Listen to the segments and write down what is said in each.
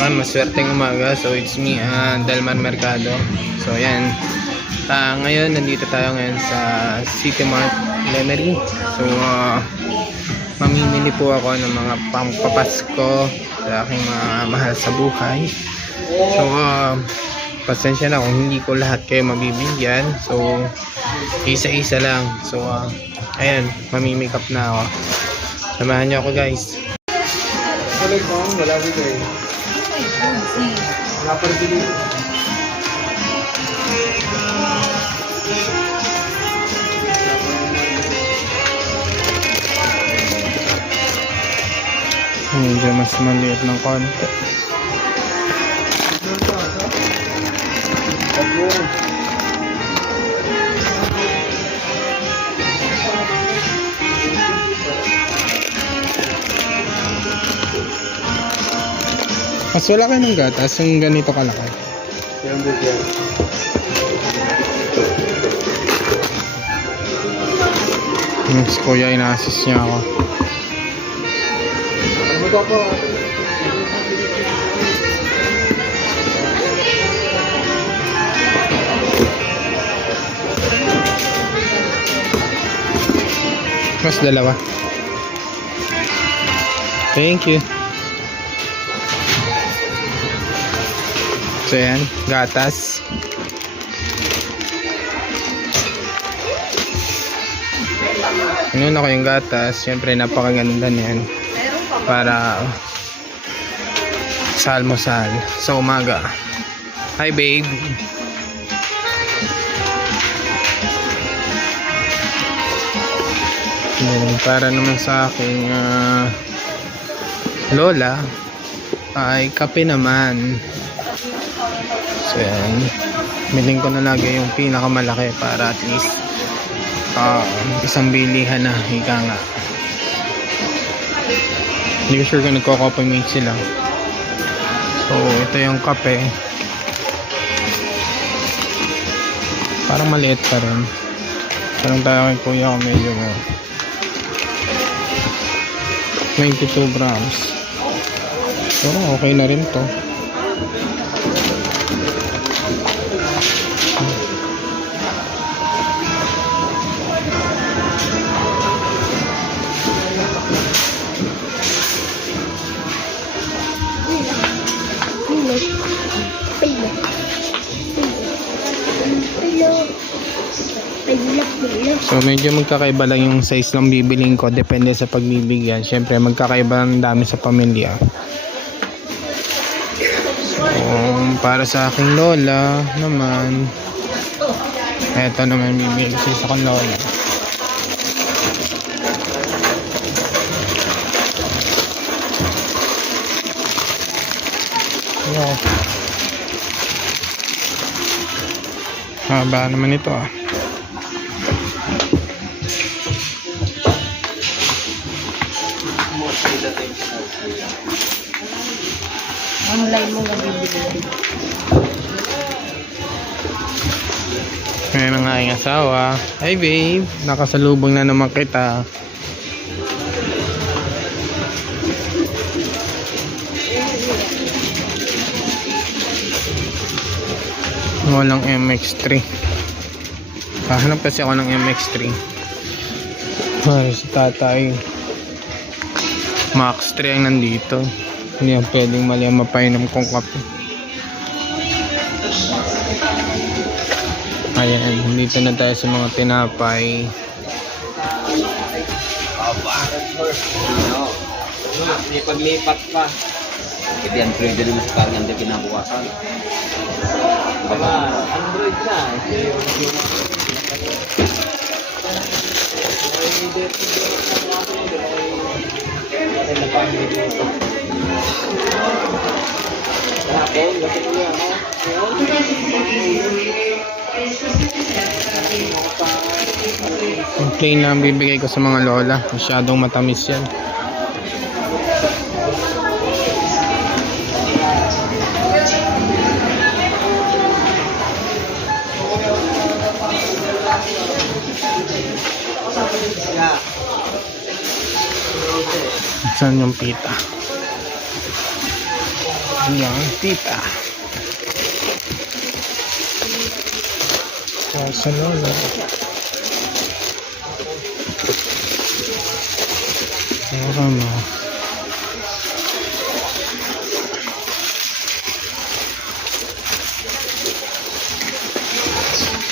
mga maswerteng umaga. So it's me, uh, Delmar Mercado. So yan. Ah, ngayon, nandito tayo ngayon sa City Mart Lemery. So, ah, mamimili po ako ng mga pangpapasko sa aking mga mahal sa buhay. So, ah, pasensya na kung hindi ko lahat kayo mabibigyan. So, isa-isa lang. So, ah, ayan, mamimikap na ako. Samahan niyo ako guys. Ko, wala ko kayo. Wala pa rin dito. Medyo mas maliit ng konti. Mas wala kayo ng gatas yung ganito kalaki. Yan din yan. Yung si kuya ina-assist niya ako. Ano ba po? Mas dalawa. Thank you. So yan, gatas. Inuna ko yung gatas. Siyempre, napakaganda niyan. Para sa almusal sa umaga. Hi, babe. Yan, para naman sa aking ah, lola ay kape naman. So yan. Miling ko na lagi yung pinakamalaki para at least ah, isang bilihan na ika nga. Hindi ko sure kung nagko-coffee mate sila. So ito yung kape. Parang maliit pa rin. Parang tayo kay kuya ko medyo mo. 22 grams. Pero okay na rin to. So medyo magkakaiba lang yung size ng bibiling ko depende sa pagbibigyan. Siyempre magkakaiba ng dami sa pamilya. So para sa aking lola naman eto naman bibili ko sa aking lola. Ano? Haba naman ito ah. Online mo nga bibili. Ngayon ang aking asawa. Hi babe, nakasalubong na naman kita. Walang MX3. Hahanap kasi ako ng MX3. Para si tatay. Max 3 ang nandito. Hindi yan pwedeng mali ang mapainom kong kape. Ayan, dito na tayo sa mga tinapay. May paglipat pa. Hindi yan pwede rin sa kanyang di kinabukasan. Baka Android na. Yung plain na ang bibigay ko sa mga lola. Masyadong matamis yan. Saan yung pita? Ayan, tita. Sa lolo. Saka mo.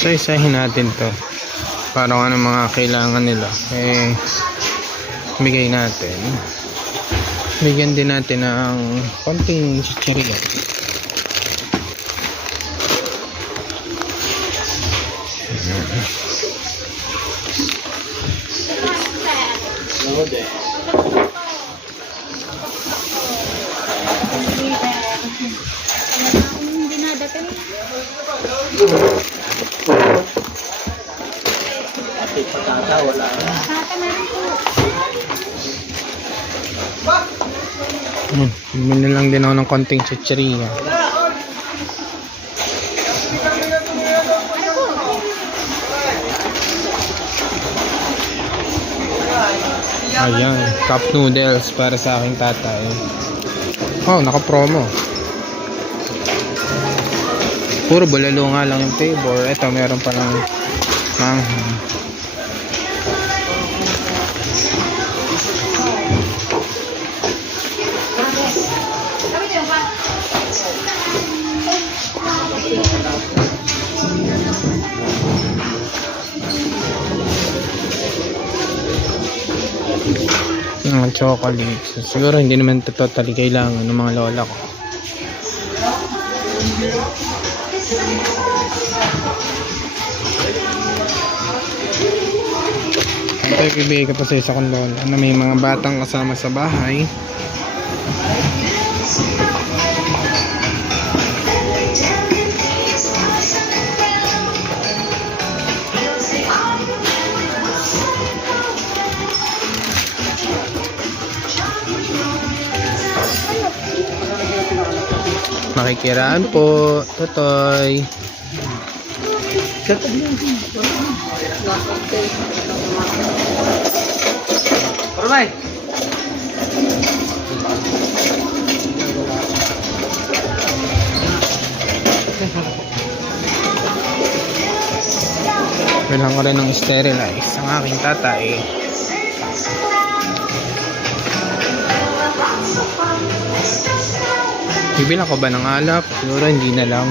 Isa-isahin natin to. Para kung ano mga kailangan nila. Eh, bigay natin. Bigyan din natin ng konting chichirya. Bumili lang din ako ng konting chichirya. Ayan, cup noodles para sa aking tatay. Oh, naka-promo. Puro bulalo nga lang yung flavor. Ito, meron pa lang manghang. Chocolate. Siguro hindi naman ito totally kailangan ng mga lola ko. Ito yung ibigay ko pa sa isa kong lola na may mga batang kasama sa bahay. Makikiraan po, Totoy. Rumay! Kailangan ko rin ng sterilize ang aking tatay. Bibilang ko ba ng alak? Siguro hindi na lang.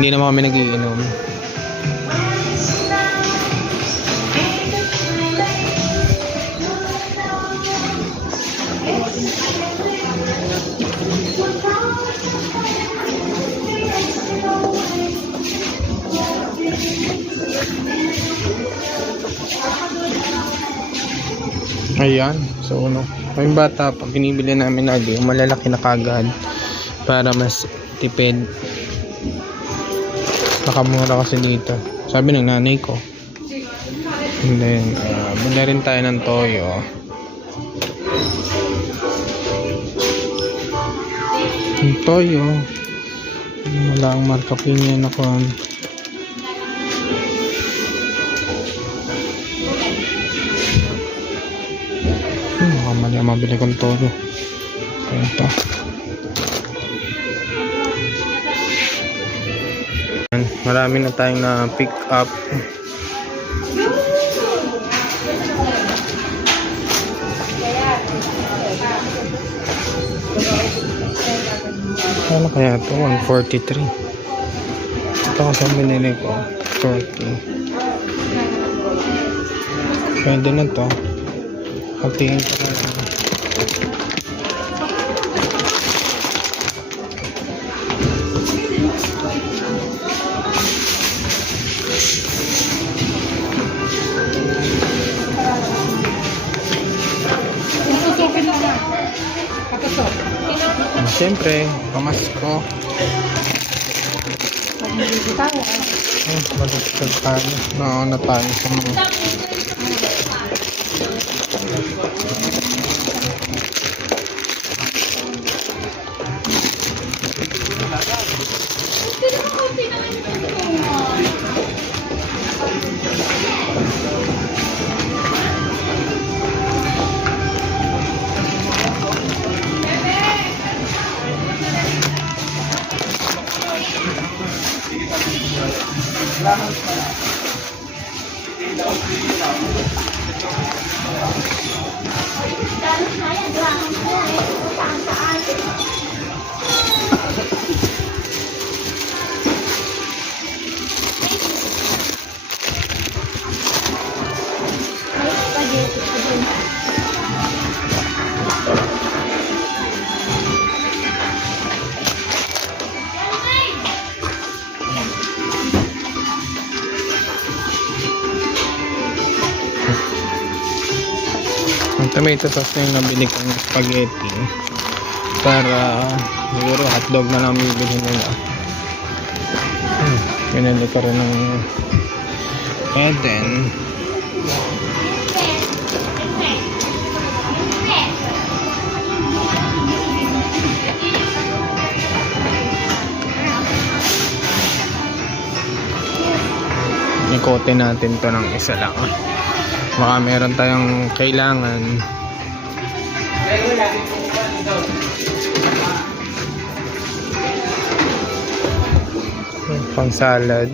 Hindi naman kami nagiinom. Ayan. So, ano, yung bata, pag binibili namin lagi, malalaki na kagad para mas tipid. Nakamura kasi dito. Sabi ng nanay ko. And then, uh, bili rin tayo ng toyo. Yung toyo. Wala ang marka pinya na kon. Hmm, makamali ang mabili kong todo. Kaya ito. Marami na tayong na pick up. Ano kaya ito? 143. Ito kasi binili ko. 40. Pwede na to. Pagtingin ko na Siyempre, pamasko. Eh, baliktad tayo. Nauna tayo sa mga... May tomato sauce na yung nabili kong spaghetti. Para siguro hotdog na lang bibili nila. Hmm. Pinili ko rin ng and then ikote natin to ng isa lang baka meron tayong kailangan pang salad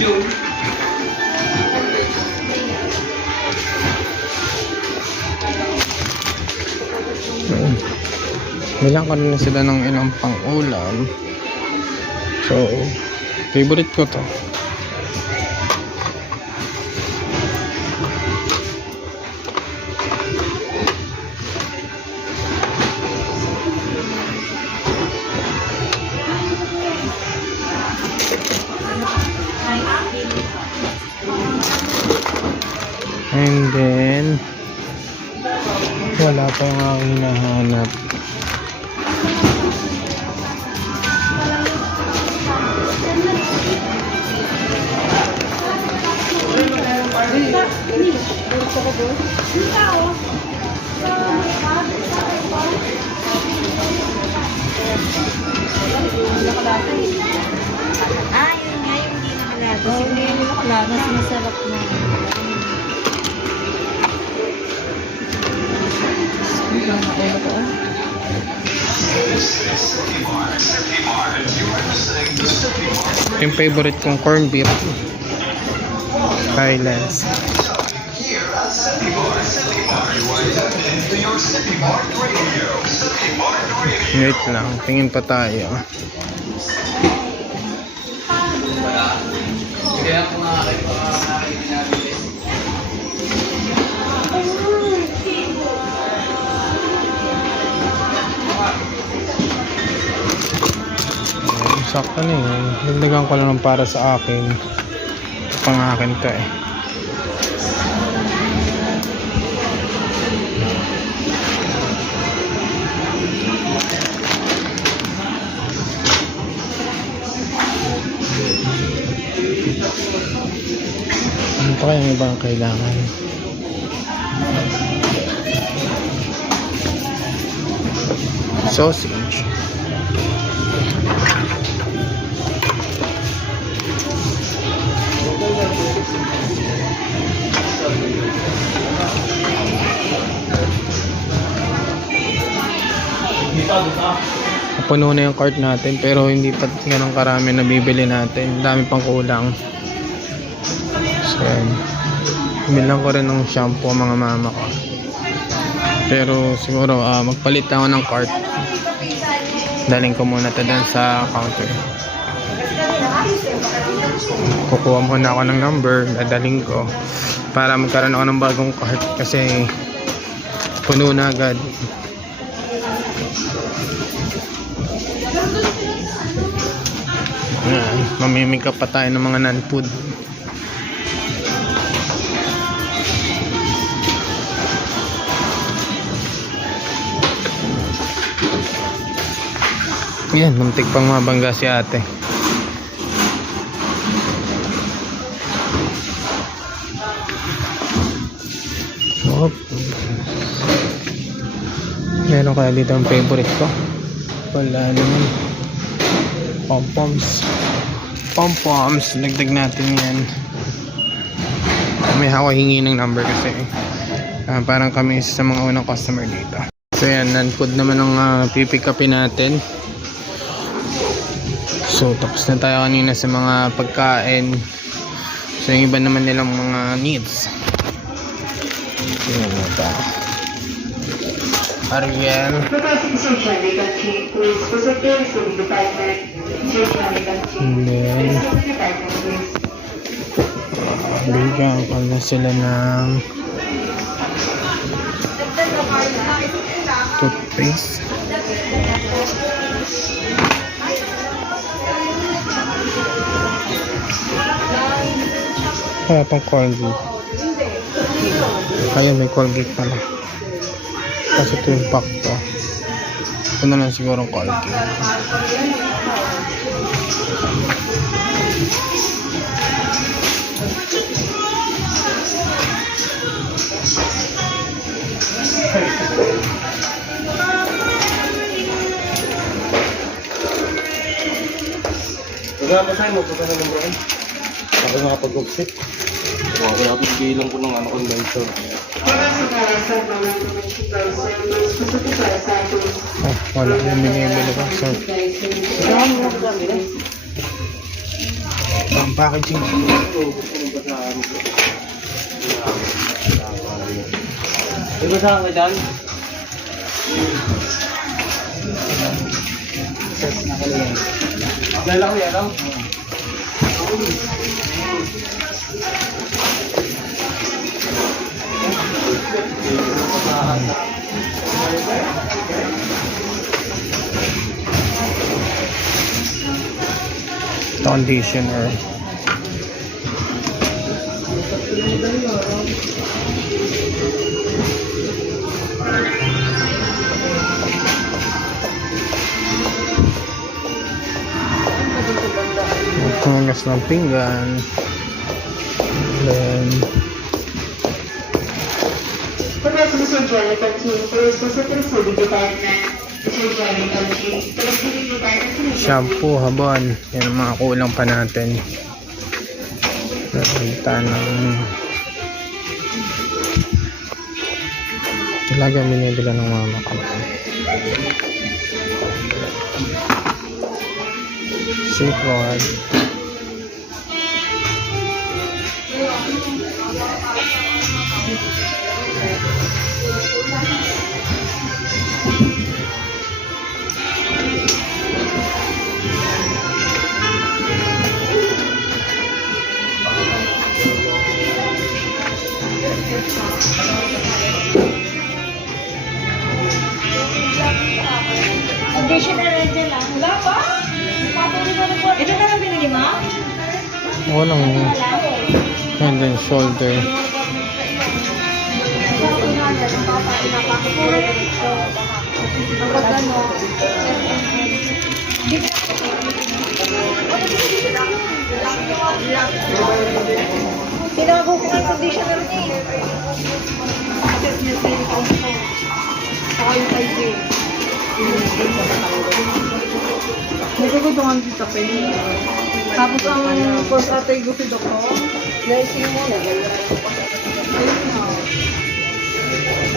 Mm. Bilang ko na sila ng ilang pang ulam. So, favorite ko to. Ah, yun nga yung hindi nakalagay. Oo, hindi yung nakalagay. Mas masarap na. Yung favorite kong corn beef. Highlands. Wait lang, tingin pa tayo. Sakto na yun. Dagdagan ko lang para sa akin. Pang akin to eh. Pa kayang ibang kailangan? Sausage. Puno na yung cart natin pero hindi pa ganun karami na bibili natin. Dami pang kulang. So, yan. Bilang ko rin ng shampoo mga mama ko. Pero siguro ah, magpalit ako ng cart. Daling ko muna to dun sa counter. Kukuha muna ako ng number, dadaling ko para magkaroon ako ng bagong cart kasi puno na agad. Ayan, mamimigka pa tayo ng mga non-food. Yan, muntik pang mabangga si ate. Hop. Meron kaya dito ang favorite ko? Wala naman. Pom-poms. Pom-poms. Dagdag natin yan. May ako hingi ng number kasi ah, parang kami isa sa mga unang customer dito. So yan, non-food naman ang uh, pipick upin natin. So tapos na tayo kanina sa mga pagkain. So yung iba naman nilang mga needs. Yun na tayo. Ariel. And then, bigyan ko na sila ng toothpaste. Kaya itong Colgate. Kaya may Colgate pala. Kasi ito yung pack to. Ito na lang siguro ang Colgate. Pagka pa sa'yo mo, pagka na ng bro. Ako nakapag-upsit. Huwag ko natin bilang ko ng ano convention. Oh, wala yung binibili ko. So, ang packaging. Di ba saan ka dyan? Dahil ako yan, no? Conditioner. Magkumagas ng pinggan. Then, Requesting social country, please. Prosecutor Civil Department, social country. Civil Department, please. shampoo, habon. Yan ang mga kulang pa natin. Nakita ng talaga binibila ng mama ko. Safeguard. Additional Walang and then shoulder. Kapag ano, Tinago ko ang conditioner niya eh. Set niya sa yung phone ko. Saka yung type eh. Nagkagutungan din sa pen. Tapos ang first ate ko si Doko, naising mo na. Ayun na.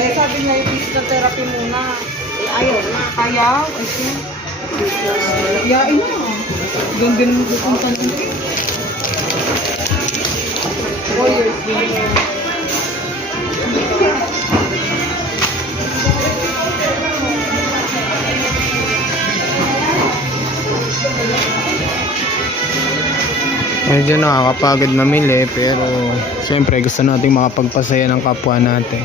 Kaya sabi niya yung physical therapy muna. Eh, ayaw na. Kaya, kasi, yain na. Doon din mo pupunta nun. Four years din. Medyo nakakapagod mamili pero siyempre gusto nating makapagpasaya ng kapwa natin.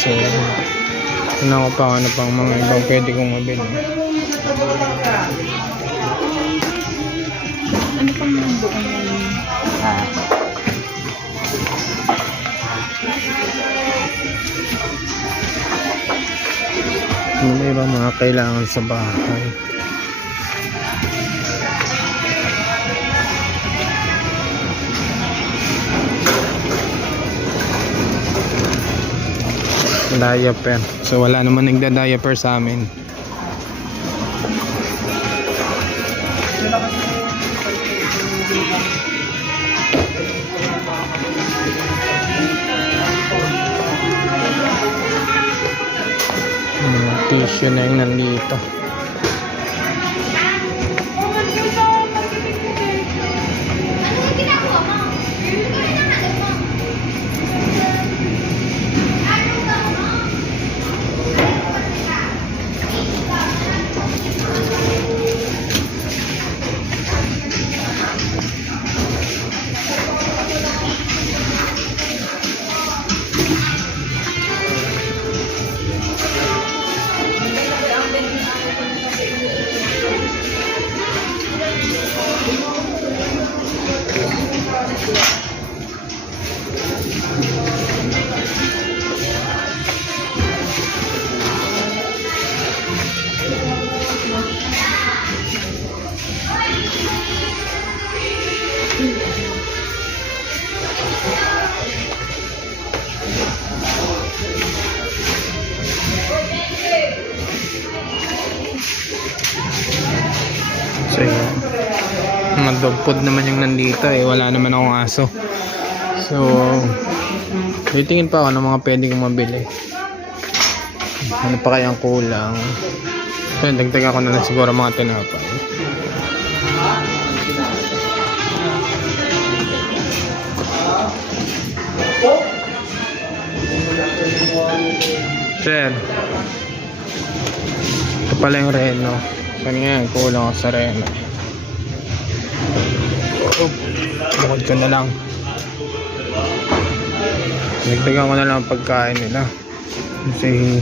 So, ano ko pa ano pang mga ibang pwede kong mabili. Ano pang buong Ano ba ibang mga kailangan sa bahay? diaper. So wala naman nagda-diaper sa amin. Tissue na yung nandito. Food naman yung nandito eh. Wala naman akong aso. So, titingin pa ako ng mga pwede kong mabili. Ano pa kayang kulang? So, dagdag ako na lang siguro mga tinapay. Sir. Ito pala yung reno. Kanina kulang ako sa reno. Bukod ko na lang. Nagdagan ko na lang ang pagkain nila. Kasi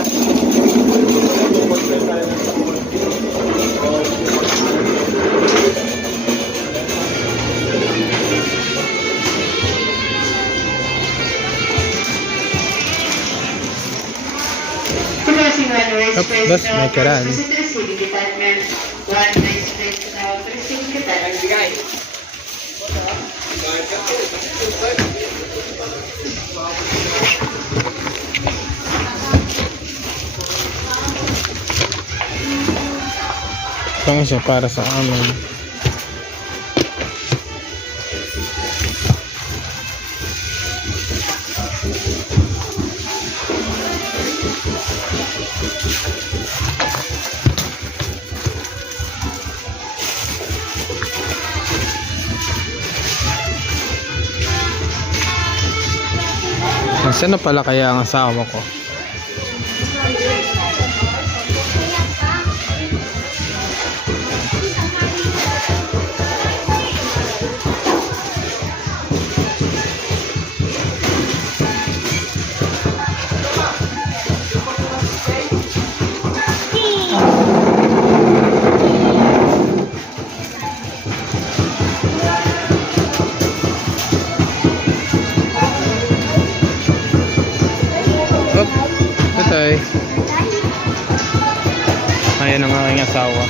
Crossing Up, bus, may karaan. department. ito siya para sa amin. Na pala kaya ang asawa ko? Asawa.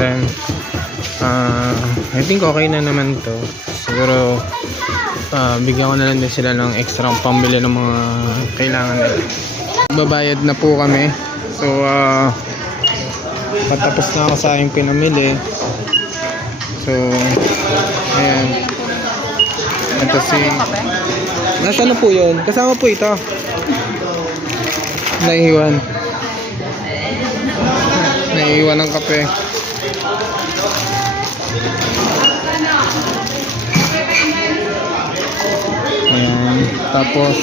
Then, ah, I think okay na naman to. Siguro, ah, bigyan ko na lang din sila ng extra pambili ng mga kailangan nila. Babayad na po kami. So, ah, patapos na ako sa aking pinamili. So, ayan. Ito si... Nasaan na po yun? Kasama po ito. Naiiwan. Naiiwan ng kape. Ayan. Tapos,